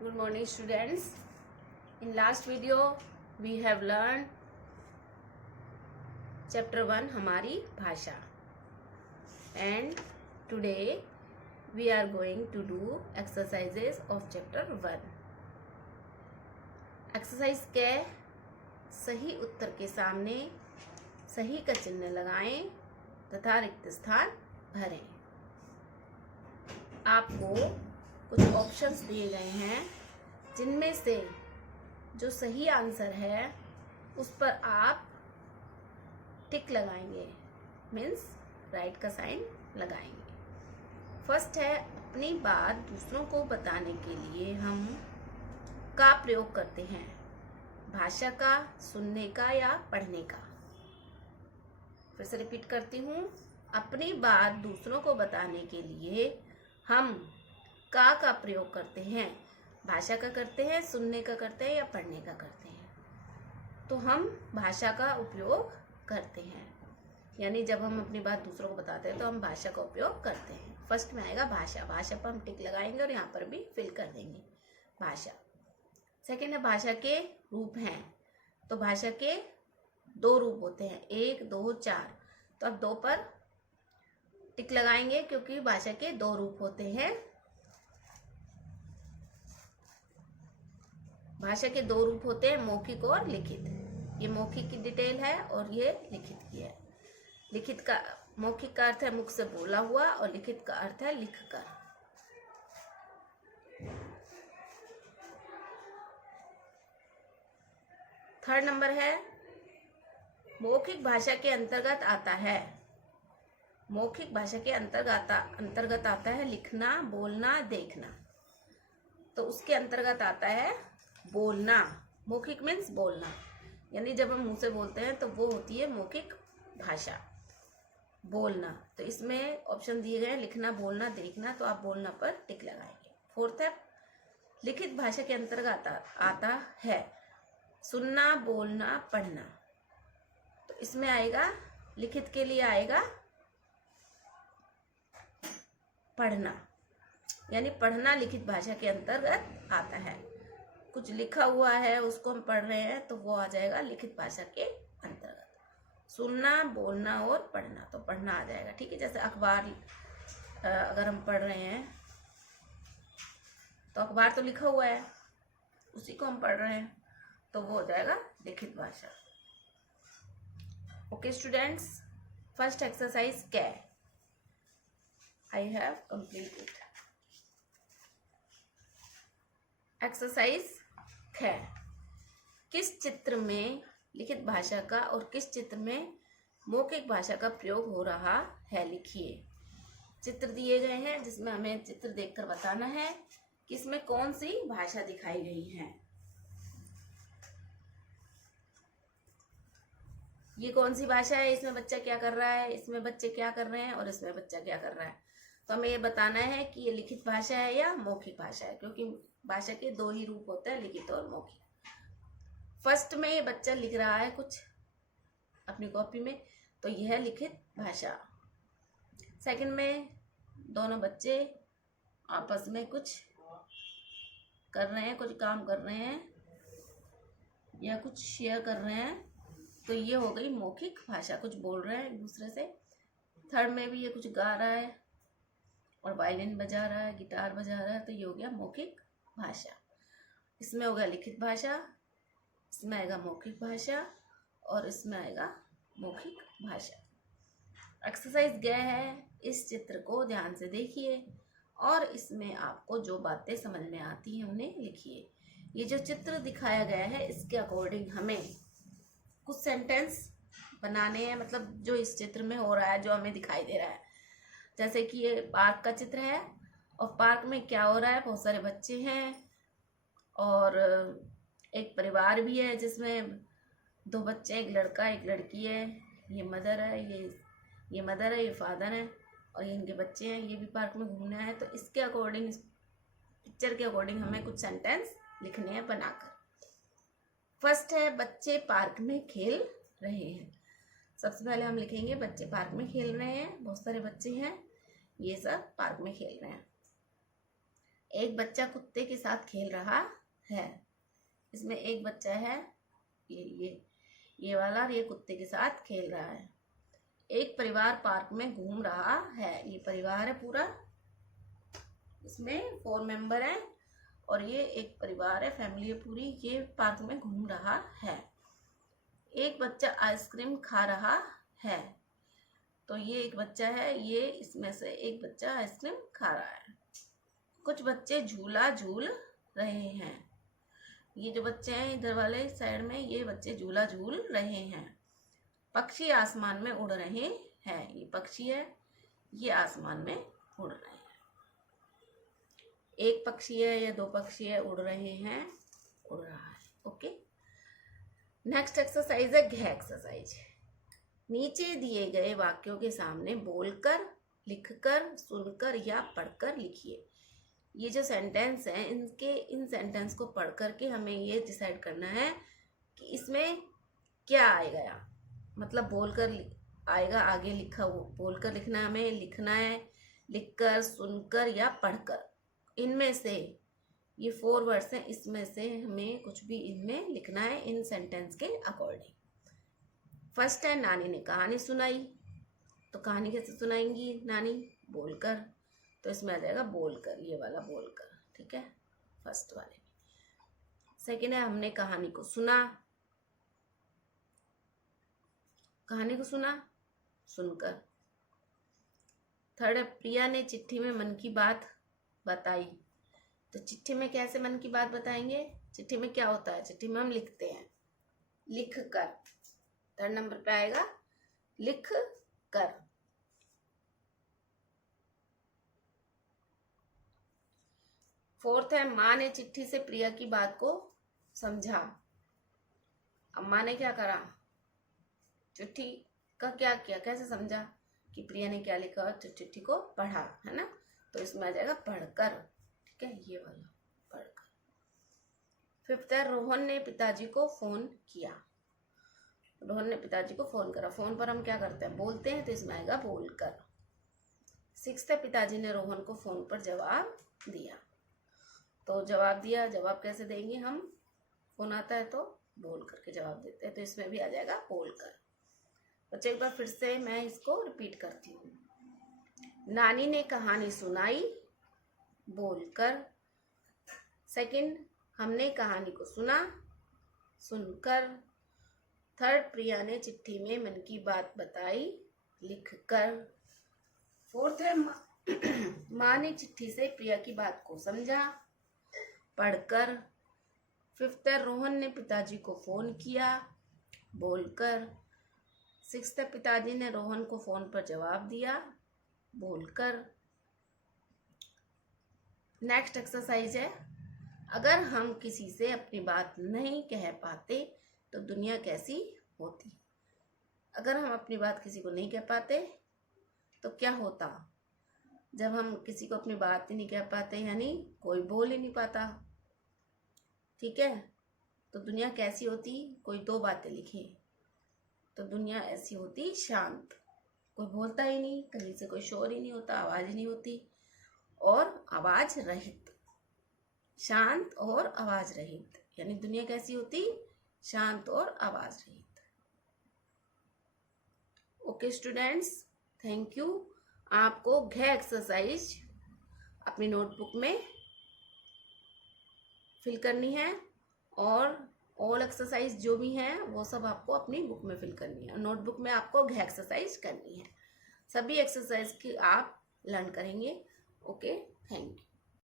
Good morning, students. In last video we have learned chapter 1 हमारी भाषा, and today we are going to do exercises of chapter 1. Exercise के सही उत्तर के सामने सही का चिन्ह लगाएं तथा रिक्त स्थान भरें. आपको कुछ ऑप्शंस दिए गए हैं जिनमें से जो सही आंसर है उस पर आप टिक लगाएंगे, मीन्स राइट का साइन लगाएंगे. फर्स्ट है, अपनी बात दूसरों को बताने के लिए हम का प्रयोग करते हैं, भाषा का, सुनने का या पढ़ने का. फिर से रिपीट करती हूँ, अपनी बात दूसरों को बताने के लिए हम का प्रयोग करते हैं, भाषा का करते हैं, सुनने का करते हैं या पढ़ने का करते हैं. तो हम भाषा का उपयोग करते हैं, यानी जब हम अपनी बात दूसरों को बताते हैं तो हम भाषा का उपयोग करते हैं. फर्स्ट में आएगा भाषा, भाषा पर हम टिक लगाएंगे और यहाँ पर भी फिल कर देंगे भाषा. सेकेंड है, भाषा के रूप हैं. तो भाषा के दो रूप होते हैं, 1, 2, 4. तो अब 2 पर टिक लगाएंगे क्योंकि भाषा के दो रूप होते हैं. भाषा के दो रूप होते हैं, मौखिक और लिखित. ये मौखिक की डिटेल है और ये लिखित की है. लिखित का, मौखिक का अर्थ है मुख से बोला हुआ और लिखित का अर्थ है लिख कर. थर्ड नंबर है, मौखिक भाषा के अंतर्गत आता है. मौखिक भाषा के अंतर्गत आता है लिखना, बोलना, देखना. तो उसके अंतर्गत आता है बोलना. मौखिक मीन्स बोलना, यानी जब हम मुंह से बोलते हैं तो वो होती है मौखिक भाषा, बोलना. तो इसमें ऑप्शन दिए गए हैं लिखना, बोलना, देखना. तो आप बोलना पर टिक लगाएंगे. फोर्थ है, लिखित भाषा के अंतर्गत आता है सुनना, बोलना, पढ़ना. तो इसमें आएगा, लिखित के लिए आएगा पढ़ना, यानी पढ़ना लिखित भाषा के अंतर्गत आता है. कुछ लिखा हुआ है उसको हम पढ़ रहे हैं तो वो आ जाएगा लिखित भाषा के अंतर्गत. सुनना, बोलना और पढ़ना, तो पढ़ना आ जाएगा. ठीक है, जैसे अखबार अगर हम पढ़ रहे हैं तो अखबार तो लिखा हुआ है, उसी को हम पढ़ रहे हैं तो वो हो जाएगा लिखित भाषा. ओके स्टूडेंट्स, फर्स्ट एक्सरसाइज क्या है, I have completed. एक्सरसाइज है, किस चित्र में लिखित भाषा का और किस चित्र में मौखिक भाषा का प्रयोग हो रहा है लिखिए. चित्र दिए गए हैं जिसमें हमें चित्र देखकर बताना है कि इसमें कौन सी भाषा दिखाई गई है. ये कौन सी भाषा है, इसमें बच्चा क्या कर रहा है, इसमें बच्चे क्या कर रहे हैं और इसमें बच्चा क्या कर रहा है. तो हमें ये बताना है कि ये लिखित भाषा है या मौखिक भाषा है, क्योंकि भाषा के दो ही रूप होते हैं, लिखित और मौखिक. फर्स्ट में ये बच्चा लिख रहा है कुछ अपनी कॉपी में, तो यह है लिखित भाषा. सेकंड में दोनों बच्चे आपस में कुछ कर रहे हैं, कुछ काम कर रहे हैं या कुछ शेयर कर रहे हैं, तो ये हो गई मौखिक भाषा, कुछ बोल रहे हैं एक दूसरे से. थर्ड में भी ये कुछ गा रहा है और वायलिन बजा रहा है, गिटार बजा रहा है, तो ये हो गया मौखिक भाषा. इसमें हो गया लिखित भाषा, इसमें आएगा मौखिक भाषा और इसमें आएगा मौखिक भाषा. एक्सरसाइज गया है, इस चित्र को ध्यान से देखिए और इसमें आपको जो बातें समझ में आती हैं उन्हें लिखिए. ये जो चित्र दिखाया गया है इसके अकॉर्डिंग हमें कुछ सेंटेंस बनाने हैं, मतलब जो इस चित्र में हो रहा है, जो हमें दिखाई दे रहा है. जैसे कि ये पार्क का चित्र है और पार्क में क्या हो रहा है, बहुत सारे बच्चे हैं और एक परिवार भी है जिसमें 2 बच्चे, एक लड़का एक लड़की है. ये मदर है, ये मदर है, ये फादर है और ये इनके बच्चे हैं. ये भी पार्क में घूमने आए. तो इसके अकॉर्डिंग, इस पिक्चर के अकॉर्डिंग हमें कुछ सेंटेंस लिखने हैं बनाकर. फर्स्ट है, बच्चे पार्क में खेल रहे हैं. सबसे पहले हम लिखेंगे बच्चे पार्क में खेल रहे हैं, बहुत सारे बच्चे हैं, ये सब पार्क में खेल रहे हैं. एक बच्चा कुत्ते के साथ खेल रहा है। इसमें एक बच्चा है, ये वाला, और ये कुत्ते के साथ खेल रहा है। एक परिवार पार्क में घूम रहा है। ये परिवार है पूरा, इसमें 4 मेंबर हैं और ये एक परिवार है, फैमिली है पूरी। ये पार्क में घूम रहा है। एक बच्चा आइसक्रीम खा रहा है। तो ये एक बच्चा है, ये इसमें से एक बच्चा आइसक्रीम खा रहा है। कुछ बच्चे झूला झूल रहे हैं। ये जो बच्चे हैं इधर वाले साइड में, ये बच्चे झूला झूल रहे हैं। पक्षी आसमान में उड़ रहे हैं। ये पक्षी है, ये आसमान में उड़ रहे हैं। एक पक्षी है या 2 पक्षी है, उड़ रहे हैं, उड़ रहा है। ओके, नेक्स्ट एक्सरसाइज है घ एक्सरसाइज। नीचे दिए गए वाक्यों के सामने बोलकर, लिखकर, सुनकर या पढ़कर लिखिए। ये जो सेंटेंस है, इन सेंटेंस को पढ़ करके हमें ये डिसाइड करना है कि इसमें क्या आएगा। मतलब बोलकर आएगा, आगे लिखा वो बोलकर लिखना, हमें लिखना है, लिखकर, सुनकर या पढ़कर। इनमें से ये 4 वर्ड्स हैं, इसमें से हमें कुछ भी इनमें लिखना है इन सेंटेंस के अकॉर्डिंग। फर्स्ट है, नानी ने कहानी सुनाई। तो कहानी कैसे सुनाएंगी नानी? बोलकर। तो इसमें आ जाएगा बोलकर, ये वाला बोलकर। ठीक है, फर्स्ट वाले में। सेकेंड है, हमने कहानी को सुना। कहानी को सुना, सुनकर। थर्ड है, प्रिया ने चिट्ठी में मन की बात बताई। तो चिट्ठी में कैसे मन की बात बताएंगे? चिट्ठी में क्या होता है? चिट्ठी में हम लिखते हैं, लिख कर। थर्ड नंबर पे आएगा लिख कर। फोर्थ है, माँ ने चिट्ठी से प्रिया की बात को समझा। अब माँ ने क्या करा? चिट्ठी का क्या किया, कैसे समझा कि प्रिया ने क्या लिखा, और चिट्ठी को पढ़ा, है ना। तो इसमें आ जाएगा पढ़कर। ठीक है, ये वाला पढ़कर। फिफ्थ है, रोहन ने पिताजी को फोन किया। रोहन ने पिताजी को फोन करा। फोन पर हम क्या करते हैं? बोलते हैं, तो इसमें आएगा बोलकर। सिक्स्थ है, पिताजी ने रोहन को फोन पर जवाब दिया। तो जवाब दिया, जवाब कैसे देंगे हम? फोन आता है तो बोल करके जवाब देते हैं, तो इसमें भी आ जाएगा बोलकर। बच्चे एक बार फिर से मैं इसको रिपीट करती हूँ। नानी ने कहानी सुनाई, बोलकर। सेकंड, हमने कहानी को सुना, सुनकर। थर्ड, प्रिया ने चिट्ठी में मन की बात बताई, लिखकर। फोर्थ है, माँ ने चिट्ठी से प्रिया की बात को समझा, पढ़कर। फिफ्थ है, रोहन ने पिताजी को फोन किया, बोलकर। सिक्स्थ है, पिताजी ने रोहन को फोन पर जवाब दिया, बोलकर। नेक्स्ट एक्सरसाइज है, अगर हम किसी से अपनी बात नहीं कह पाते तो दुनिया कैसी होती? अगर हम अपनी बात किसी को नहीं कह पाते तो क्या होता? जब हम किसी को अपनी बात ही नहीं कह पाते, यानी कोई बोल ही नहीं पाता, ठीक है, तो दुनिया कैसी होती? कोई 2 बातें लिखें। तो दुनिया ऐसी होती शांत, कोई बोलता ही नहीं, कहीं से कोई शोर ही नहीं होता, आवाज ही नहीं होती, और आवाज रहित। शांत और आवाज रहित, यानी दुनिया कैसी होती? शांत और आवाज रहित। Okay students, thank you. आपको घ एक्सरसाइज अपनी नोटबुक में फिल करनी है, और ऑल एक्सरसाइज जो भी हैं वो सब आपको अपनी बुक में फिल करनी है। नोटबुक में आपको घ एक्सरसाइज करनी है। सभी एक्सरसाइज की आप लर्न करेंगे। Okay, thank you.